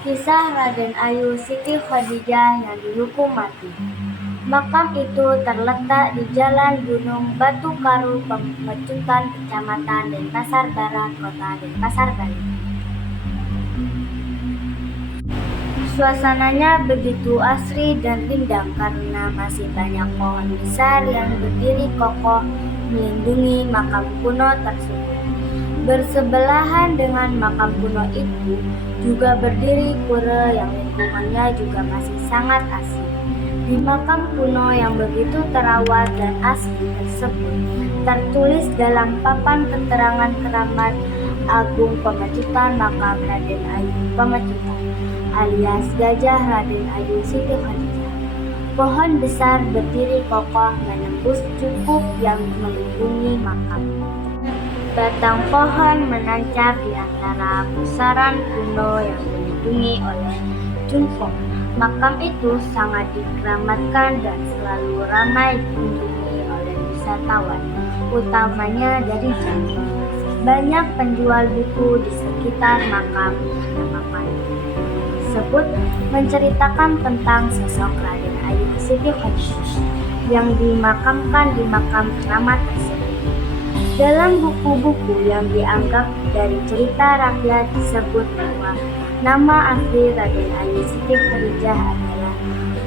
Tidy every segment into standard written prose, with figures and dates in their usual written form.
Kisah Raden Ayu Siti Khadijah yang dihukum mati. Makam itu terletak di Jalan Gunung Batu Karu, Pemecutan, Kecamatan Denpasar Barat, Kota Denpasar, Bali. Suasananya begitu asri dan rindang karena masih banyak pohon besar yang berdiri kokoh melindungi makam kuno tersebut. Bersebelahan dengan makam kuno itu juga berdiri pura yang lingkungannya juga masih sangat asri. Di makam kuno yang begitu terawat dan asri tersebut tertulis dalam papan keterangan keramat Agung Pemecutan makam Raden Ayu Pemecutan alias Gajah Raden Ayu Siti Khadijah. Pohon besar berdiri kokoh menembus cukup yang melindungi makam. Batang pohon menancap di antara pusaran kuno yang dilindungi oleh jungkok. Makam itu sangat dikeramatkan dan selalu ramai dikunjungi oleh wisatawan, utamanya dari Jawa. Banyak penjual buku di sekitar makam tersebut menceritakan tentang sosok Raden Ayu Siti Khadijah yang dimakamkan di makam keramat tersebut. Dalam buku-buku yang dianggap dari cerita rakyat disebut bahwa nama asli Raden Ayu Siti Khadijah adalah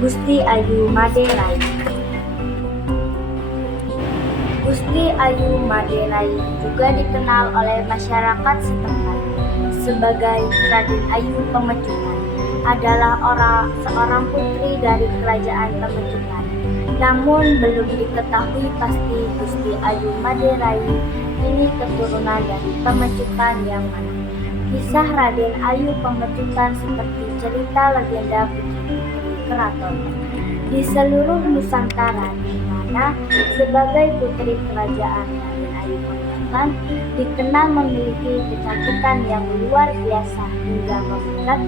Gusti Ayu Maderai. Gusti Ayu Maderai juga dikenal oleh masyarakat setempat sebagai Raden Ayu Pemecutan, adalah seorang putri dari kerajaan Pemecutan. Namun belum diketahui pasti Gusti Ayu Maderai ini keturunan dari Pemecutan yang mana. Kisah Raden Ayu Pemecutan seperti cerita legenda putri-putri keraton di seluruh Nusantara, di mana sebagai putri kerajaan Raden Ayu Pemecutan dikenal memiliki kecantikan yang luar biasa hingga memikat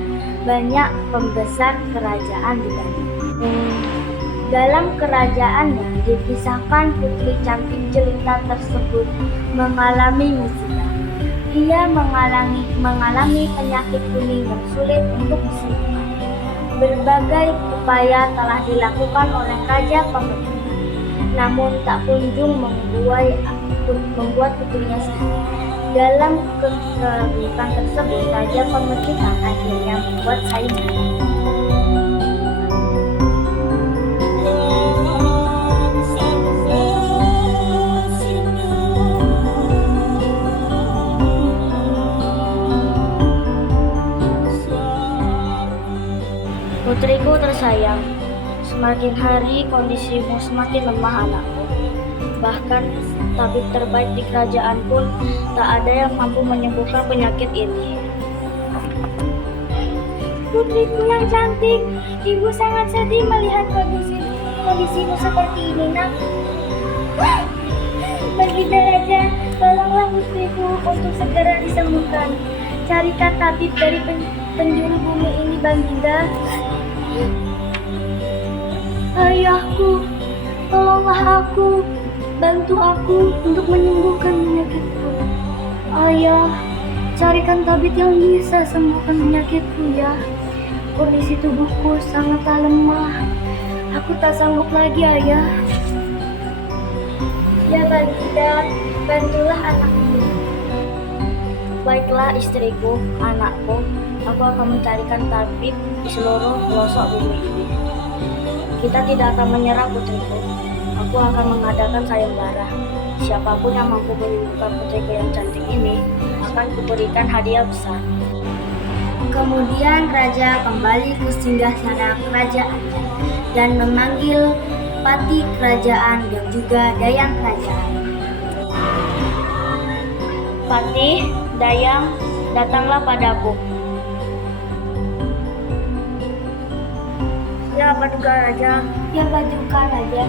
banyak pembesar kerajaan di Bali. Dalam kerajaannya dikisahkan putri cantik jelita tersebut mengalami musibah. Ia mengalami penyakit kuning yang sulit untuk disembuhkan. Berbagai upaya telah dilakukan oleh Raja Pemecutan, namun tak kunjung membuat putrinya sembuh. Dalam kegelisahan tersebut, Raja Pemecutan akhirnya membuat saingan. Putriku tersayang, semakin hari kondisimu semakin lemah anakku. Bahkan tabib terbaik di kerajaan pun tak ada yang mampu menyembuhkan penyakit ini. Putriku yang cantik, ibu sangat sedih melihat kondisimu seperti ini, nak. Baginda Raja, tolonglah putriku untuk segera disembuhkan. Carikan tabib dari penjuru bumi ini, Baginda. Ayahku, tolonglah aku, bantu aku untuk menyembuhkan penyakitku. Ayah, carikan tabib yang bisa sembuhkan penyakitku ya. Kondisi tubuhku sangatlah lemah. Aku tak sanggup lagi, Ayah. Ya Baginda, bantulah anakku. Baiklah istriku, anakku, aku akan mencarikan tabib di seluruh pelosok bumi ini. Kita tidak akan menyerah, putriku. Aku akan mengadakan sayembara. Siapapun yang mampu menyembuhkan putriku yang cantik ini akan kuberikan hadiah besar. Kemudian raja kembali ke singgasana kerajaannya dan memanggil pati kerajaan dan juga dayang kerajaan. Patih, dayang, datanglah padaku. Ya Paduka Raja. Ya Paduka Raja.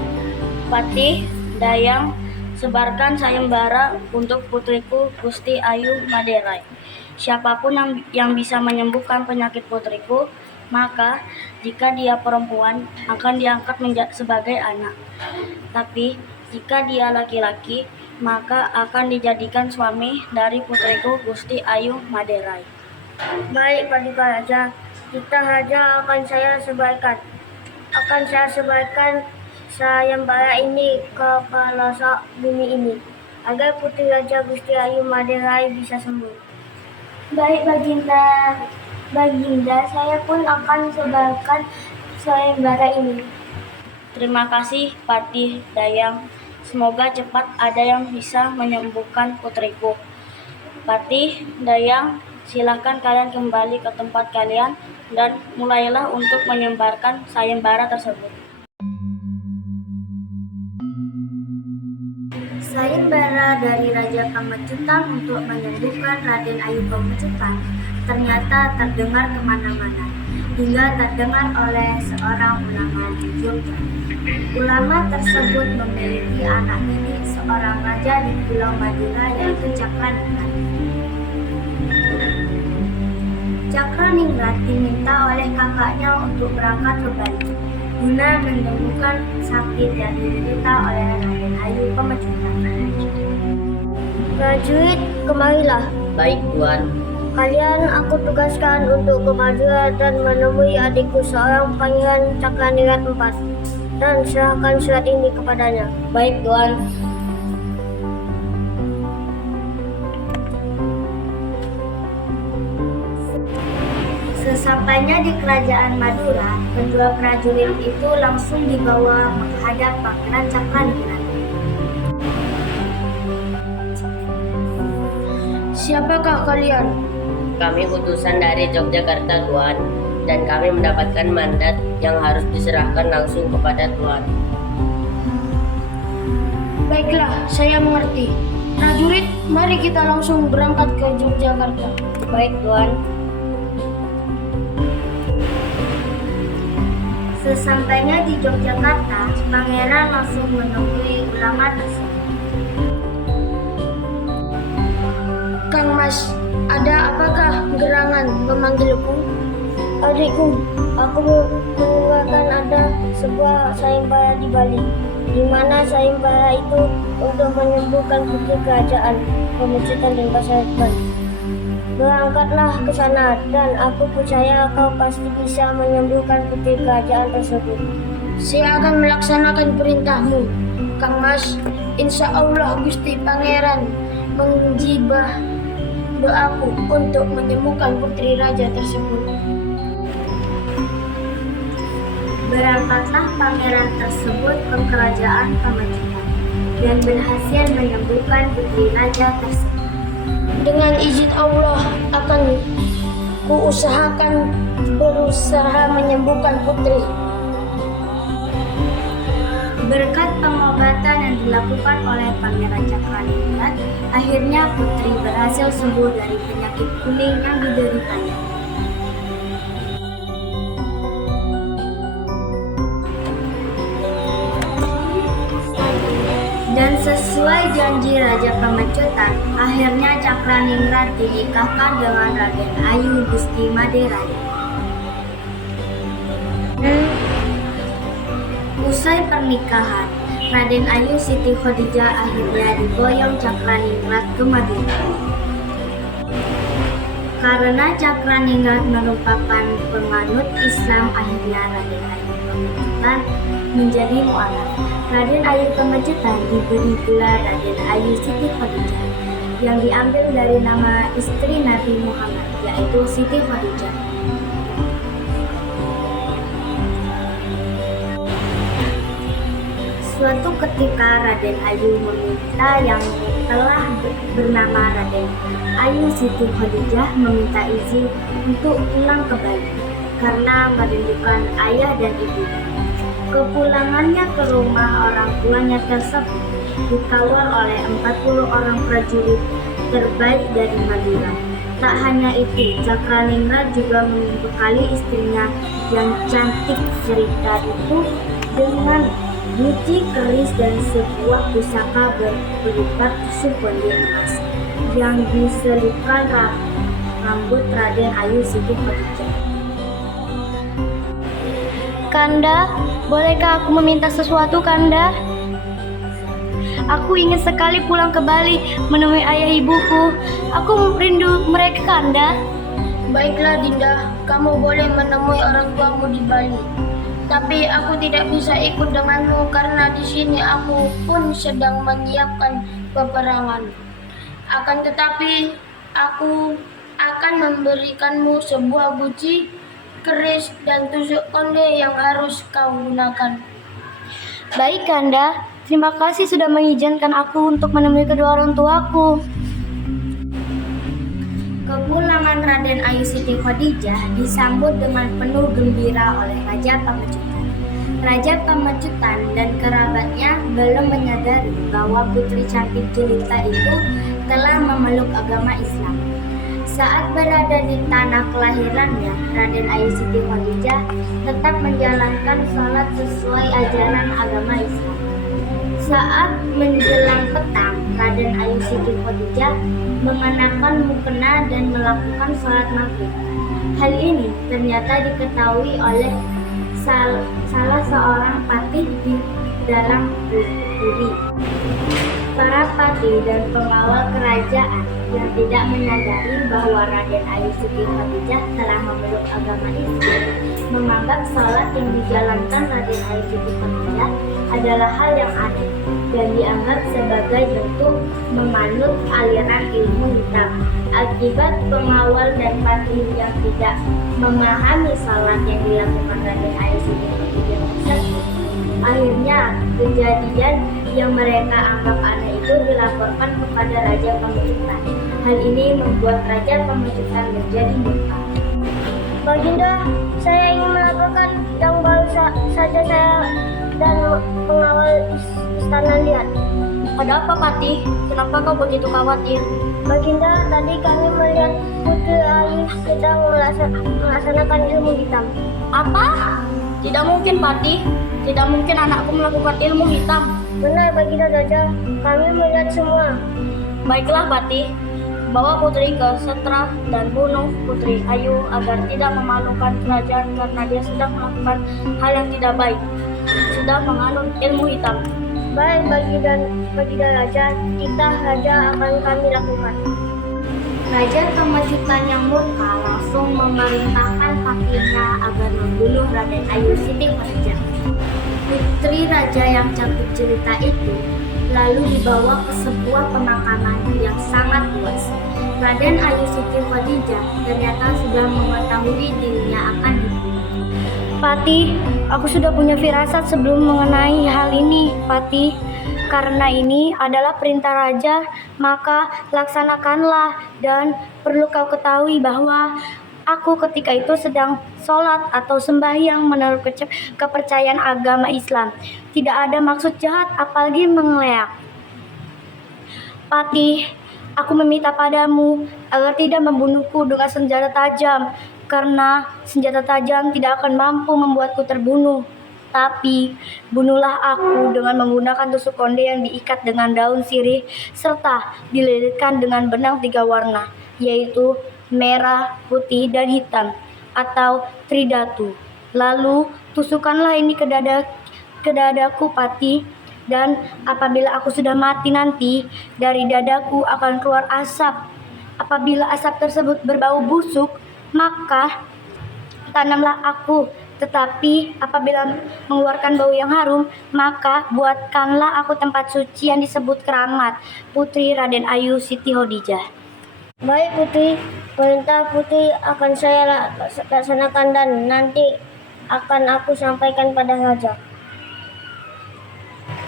Patih, dayang, sebarkan sayembara untuk putriku Gusti Ayu Maderai. Siapapun yang bisa menyembuhkan penyakit putriku, maka jika dia perempuan akan diangkat sebagai anak. Tapi jika dia laki-laki, maka akan dijadikan suami dari putriku Gusti Ayu Maderai. Baik Paduka Raja, Kita saja akan saya sebarkan sayembara ini ke pelosok bumi ini, agar Putri Raja Gusti Ayu Maderai bisa sembuh. Baik Baginda, saya pun akan sebarkan sayembara ini. Terima kasih Patih Dayang, semoga cepat ada yang bisa menyembuhkan putriku. Patih Dayang, silakan kalian kembali ke tempat kalian dan mulailah untuk menyebarkan sayembara tersebut. Sayembara dari Raja Pamecutan untuk menyembuhkan Raden Ayu Pamecutan ternyata terdengar kemana-mana, hingga terdengar oleh seorang ulama di Jogja. Ulama tersebut memiliki anak didik seorang raja di Pulau Madura, yaitu Cakraningrat. Cakraningrat diminta oleh kakaknya untuk berangkat ke Bali guna menyembuhkan sakit yang diderita oleh Raden Ayu Pamecutan. Prajurit, kemarilah. Baik, Tuan. Kalian aku tugaskan untuk ke Madura dan menemui adikku seorang Pangeran Cakraningrat IV dan serahkan surat ini kepadanya. Baik, Tuan. Sesampainya di kerajaan Madura, kedua prajurit itu langsung dibawa menghadap Pangeran Cakraningrat. Siapakah kalian? Kami utusan dari Yogyakarta, Tuan, dan kami mendapatkan mandat yang harus diserahkan langsung kepada Tuan. Baiklah, saya mengerti. Prajurit, mari kita langsung berangkat ke Yogyakarta. Baik, Tuan. Sesampainya di Yogyakarta, Pangeran langsung menemui ulama tersebut. Kang Mas, ada apakah gerangan memanggilku? Adikku, aku mendengarkan ada sebuah sayembara di Bali, di mana sayembara itu untuk menyembuhkan putri kerajaan Pamecutan dan Paseban. Berangkatlah ke sana dan aku percaya kau pasti bisa menyembuhkan putri kerajaan tersebut. Saya akan melaksanakan perintahmu, Kang Mas. Insya Allah Gusti Pangeran menjibah doaku untuk menyembuhkan putri raja tersebut. Berangkatlah pangeran tersebut ke kerajaan Pamecutan dan berhasil menyembuhkan putri raja tersebut. Dengan izin Allah akan berusaha menyembuhkan putri. Berkat pengobatan yang dilakukan oleh Pangeran Cakraningrat, akhirnya putri berhasil sembuh dari penyakit kuning yang dideritanya. Dan sesuai janji Raja Pamecutan, akhirnya Cakraningrat dinikahkan dengan Raden Ayu Gusti Maderai. Usai pernikahan, Raden Ayu Siti Khadijah akhirnya diboyong Cakraningrat ke Madura. Karena Cakraningrat merupakan penganut Islam, akhirnya Raden Ayu Pamecutan menjadi mualaf. Raden Ayu Pamecutan diberi gelar Raden Ayu Siti Khadijah yang diambil dari nama istri Nabi Muhammad, yaitu Siti Khadijah. Suatu ketika Raden Ayu meminta yang telah bernama Raden Ayu Siti Khadijah meminta izin untuk pulang ke Bali karena merindukan ayah dan ibunya. Kepulangannya ke rumah orang tuanya tersebut dikawal oleh 40 orang prajurit terbaik dari Madura. Tak hanya itu, Cakraningrat juga membekali istrinya yang cantik cerita itu dengan guci keris dan sebuah pusaka berupa tusuk konde emas yang diselipkan rambut Raden Ayu Siti Khadijah. Kanda, bolehkah aku meminta sesuatu, Kanda? Aku ingin sekali pulang ke Bali menemui ayah ibuku. Aku rindu mereka, Kanda. Baiklah Dinda, kamu boleh menemui orang tuamu di Bali. Tapi aku tidak bisa ikut denganmu karena di sini aku pun sedang menyiapkan peperangan. Akan tetapi aku akan memberikanmu sebuah guci, keris, dan tusuk konde yang harus kau gunakan. Baik Kanda, terima kasih sudah mengizinkan aku untuk menemui kedua orang tuaku. Kepulangan Raden Ayu Siti Khadijah disambut dengan penuh gembira oleh Raja Pamecutan. Raja Pamecutan dan kerabatnya belum menyadari bahwa putri cantik jelita itu telah memeluk agama Islam. Saat berada di tanah kelahirannya, Raden Ayu Siti Khadijah tetap menjalankan sholat sesuai ajaran agama Islam. Saat menjelang petang, Raden Ayu Siti Khadijah mengenakan mukena dan melakukan sholat maghrib. Hal ini ternyata diketahui oleh salah seorang patih di dalam puri. Para patih dan pengawal kerajaan yang tidak menyadari bahwa Raden Ayu Siti Khadijah telah memeluk agama Islam menganggap sholat yang dijalankan Raden Ayu Siti Khadijah adalah hal yang aneh dan dianggap sebagai bentuk memanut aliran ilmu hitam. Akibat pengawal dan patih yang tidak memahami sholat yang dilakukan Raden Ayu Siti Khadijah tersebut, akhirnya kejadian yang mereka anggap aneh itu dilaporkan kepada Raja Pamecutan. Hal ini membuat Raja Pamecutan menjadi murka. Baginda, saya ingin melaporkan yang baru saja saya dan pengawal istana lihat. Ada apa Patih? Kenapa kau begitu khawatir? Baginda, tadi kami melihat Putri Ayu sedang melaksanakan ilmu hitam. Apa? Tidak mungkin Patih. Tidak mungkin anakku melakukan ilmu hitam. Benar Baginda Raja, kami melihat semua. Baiklah Patih, bawa putri ke setra dan bunuh Putri Ayu agar tidak memalukan kerajaan karena dia sedang melakukan hal yang tidak baik, sedang menganut ilmu hitam. Baik Baginda Raja, kita saja akan kami lakukan. Raja Pamecutan yang murka langsung memerintahkan patihnya agar membunuh Raden Ayu Siti Khadijah. Putri raja yang cantik jelita itu lalu dibawa ke sebuah pemakaman yang sangat luas. Raden Ayu Siti Khadijah ternyata sudah mengetahui dirinya akan dibunuh. Patih, aku sudah punya firasat sebelum mengenai hal ini, Patih. Karena ini adalah perintah raja, maka laksanakanlah. Dan perlu kau ketahui bahwa aku ketika itu sedang sholat atau sembahyang menurut kepercayaan agama Islam. Tidak ada maksud jahat apalagi mengeleak. Patih, aku meminta padamu agar tidak membunuhku dengan senjata tajam, karena senjata tajam tidak akan mampu membuatku terbunuh. Tapi bunuhlah aku dengan menggunakan tusuk konde yang diikat dengan daun sirih serta dililitkan dengan benang 3 warna, yaitu merah, putih, dan hitam atau tridatu. Lalu tusukkanlah ini ke dadaku Patih, dan apabila aku sudah mati nanti, dari dadaku akan keluar asap. Apabila asap tersebut berbau busuk, maka tanamlah aku. Tetapi apabila mengeluarkan bau yang harum, maka buatkanlah aku tempat suci yang disebut keramat, Putri Raden Ayu Siti Khadijah. Baik Putri, perintah Putri akan saya laksanakan dan nanti akan aku sampaikan pada Raja.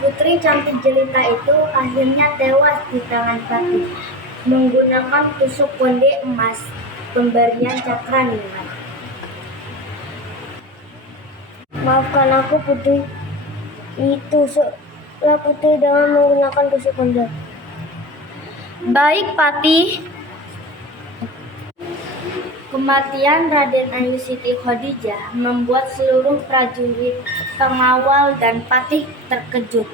Putri cantik jelita itu akhirnya tewas di tangan Patih menggunakan tusuk konde emas pemberian Cakraningrat. Maafkan aku Putri, tusuklah Putri dengan menggunakan tusuk konde. Baik Patih. Kematian Raden Ayu Siti Khadijah membuat seluruh prajurit, pengawal, dan patih terkejut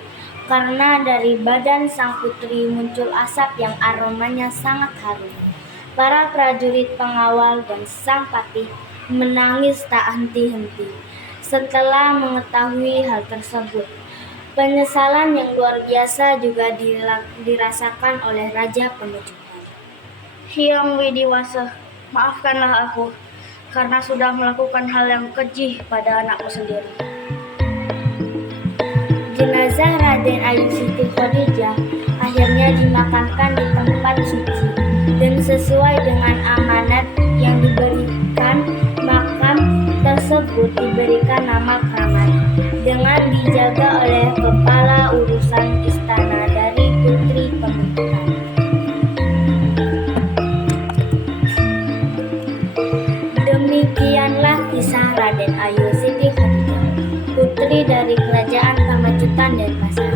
karena dari badan sang putri muncul asap yang aromanya sangat harum. Para prajurit, pengawal, dan sang patih menangis tak henti-henti setelah mengetahui hal tersebut. Penyesalan yang luar biasa juga dirasakan oleh Raja Pamecutan. Hyang Widiwasa, Maafkanlah aku karena sudah melakukan hal yang keji pada anakku sendiri. Jenazah Raden Ayu Siti Khadijah akhirnya dimakamkan di tempat suci dan sesuai dengan amanat yang diberikan, makam tersebut diberikan nama Kramat dengan dijaga oleh kepala urusan istana dari putri pembentukan. Demikianlah kisah Raden Ayu Siti Khadijah, putri dari kerajaan Kamajutan dan Pasar.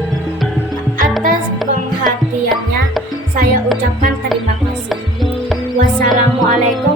Atas perhatiannya saya ucapkan terima kasih. Wassalamualaikum